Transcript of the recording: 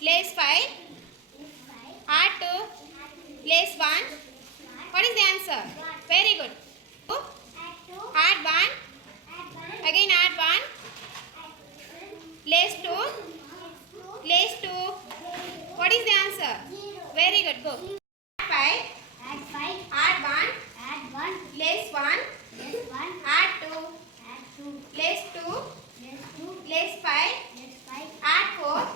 Place 5. Add 2. Place 1. What is the answer? Very good. Add 1. Again add 1. Place 2. Place 2. What is the answer? Very good. Go. Add 5. Add 1. Place 1. Add 2. Place 2. Place 5. Add 4.